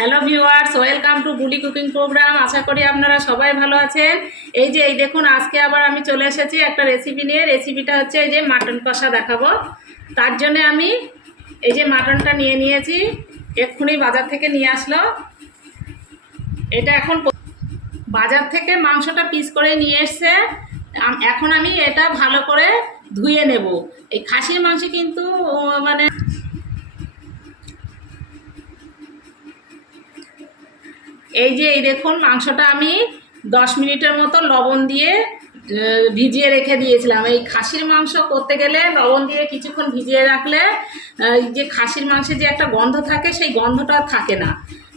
Hello viewers welcome to Buli cooking program আশা করি আপনারা সবাই ভালো আছেন। এই যে, এই দেখুন, আজকে আবার আমি চলে এসেছি একটা রেসিপি নিয়ে। রেসিপিটা হচ্ছে এই যে মাটন কষা দেখাবো। তার জন্য আমি এই যে মাটনটা নিয়ে নিয়েছি। এক্ষুনি বাজার থেকে নিয়ে আসলো। এটা এখন বাজার থেকে মাংসটা পিস করে নিয়ে এসছে। এখন আমি এটা ভালো করে ধুয়ে নেব। এই খাসির মাংস কিন্তু মানে এই যে, এই দেখুন, মাংসটা আমি দশ মিনিটের মতো লবণ দিয়ে ভিজিয়ে রেখে দিয়েছিলাম। এই খাসির মাংস করতে গেলে লবণ দিয়ে কিছুক্ষণ ভিজিয়ে রাখলে যে খাসির মাংসে যে একটা গন্ধ থাকে, সেই গন্ধটা থাকে না।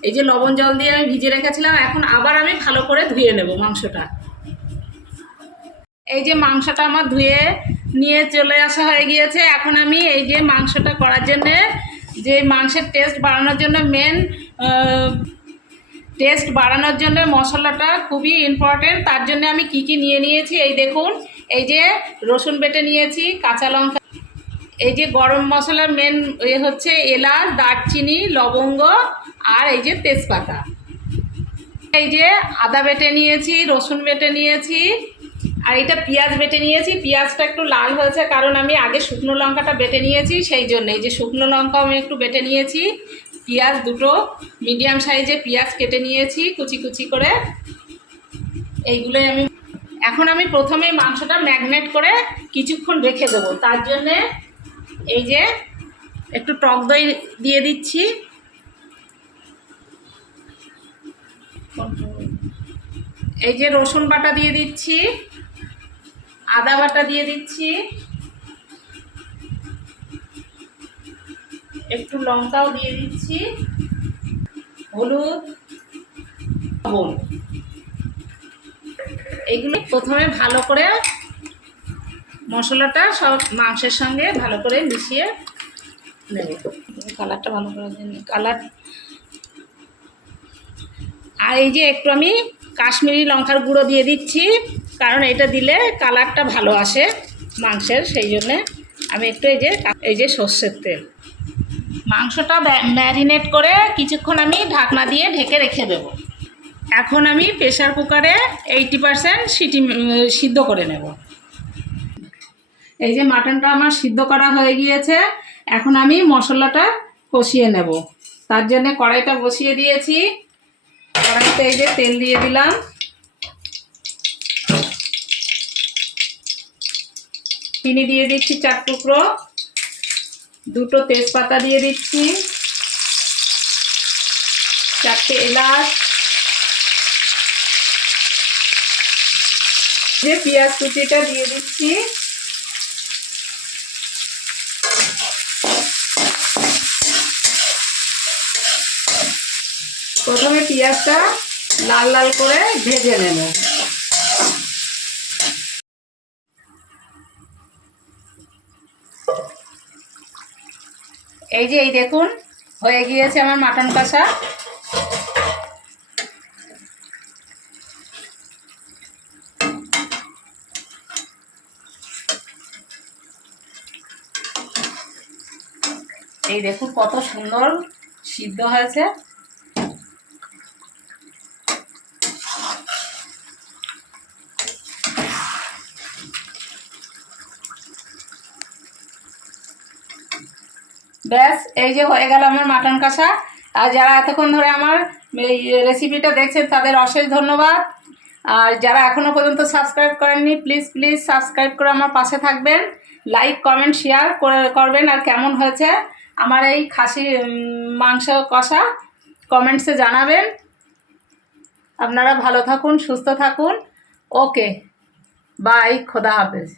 এই যে লবণ জল দিয়ে আমি ভিজিয়ে রেখেছিলাম, এখন আবার আমি ভালো করে ধুয়ে নেব মাংসটা। এই যে মাংসটা আমার ধুয়ে নিয়ে চলে আসা হয়ে গিয়েছে। এখন আমি এই যে মাংসটা করার জন্যে, যে মাংসের টেস্ট বাড়ানোর জন্য মেন টেস্ট বাড়ানোর জন্য মশলাটা খুবই ইম্পর্টেন্ট তার জন্য আমি কি কি নিয়ে নিয়েছি, এই দেখুন। এই যে রসুন বেটে নিয়েছি, কাঁচা লঙ্কা। এই যে গরম মশলার মেন এ হচ্ছে এলাচ, দারচিনি, লবঙ্গ আর এই যে তেজপাতা। এই যে আদা বেটে নিয়েছি, রসুন বেটে নিয়েছি, আর এটা পেঁয়াজ বেটে নিয়েছি। পেঁয়াজটা একটু লাল হয়েছে কারণ আমি আগে শুকনো লঙ্কাটা বেটে নিয়েছি, সেই জন্য। এই যে শুকনো লঙ্কাও আমি একটু বেটে নিয়েছি। পেঁয়াজ দুটো মিডিয়াম সাইজে পেঁয়াজ কেটে নিয়েছি, কুচি কুচি করে। এইগুলোই আমি এখন আমি প্রথমে মাংসটা ম্যাগনেট করে কিছুক্ষণ রেখে দেবো। তার জন্যে এই যে একটু টক দই দিয়ে দিচ্ছি। এই যে রসুন বাটা দিয়ে দিচ্ছি, আদা বাটা দিয়ে দিচ্ছি। একটু লঙ্কাও দিয়ে দিচ্ছি। হলুদ, লবণ। এগুলো প্রথমে ভালো করে মশলাটা সব মাংসের সঙ্গে ভালো করে মিশিয়ে নেব। কালারটা ভালো জন্য কালার। আর এই যে একটু আমি কাশ্মীরি লঙ্কার গুঁড়ো দিয়ে দিচ্ছি, কারণ এটা দিলে কালারটা ভালো আসে মাংসের, সেই জন্যে আমি একটু এই যে এই যে সর্ষের তেল। মাংসটা ম্যারিনেট করে কিছুক্ষণ আমি ঢাকনা দিয়ে ঢেকে রেখে দেবো। এখন আমি প্রেশার কুকারে এইটি পারসেন্ট সিটি সিদ্ধ করে নেব। এই যে মাটনটা আমার সিদ্ধ করা হয়ে গিয়েছে, এখন আমি মশলাটা কষিয়ে নেব। তার জন্য কড়াইটা বসিয়ে দিয়েছি। কড়াইতে এই যে তেল দিয়ে দিলাম। চিনি দিয়ে দিচ্ছি চার টুকরো। দুটো তেজপাতা দিয়ে দিচ্ছি। চারটে এলাচ। যে পেঁয়াজ কুচিটা দিয়ে দিচ্ছি। প্রথমে পেঁয়াজটা লাল লাল করে ভেজে নেব। এই যে, এই দেখুন, হয়ে গিয়েছে আমার মাটন কষা। এই দেখুন কত সুন্দর সিদ্ধ হয়েছে। ব্যাস, এই যে হয়ে গেল আমার মাটন কষা। আর যারা এতক্ষণ ধরে আমার এই রেসিপিটা দেখছেন, তাদের অশেষ ধন্যবাদ। আর যারা এখনও পর্যন্ত সাবস্ক্রাইব করেননি প্লিজ প্লিজ সাবস্ক্রাইব করে আমার পাশে থাকবেন। লাইক কমেন্ট শেয়ার করে, করবেন আর কেমন হয়েছে আমার এই খাসি মাংস কষা কমেন্টসে জানাবেন। আপনারা ভালো থাকুন, সুস্থ থাকুন। ওকে বাই খোদা হাফেজ।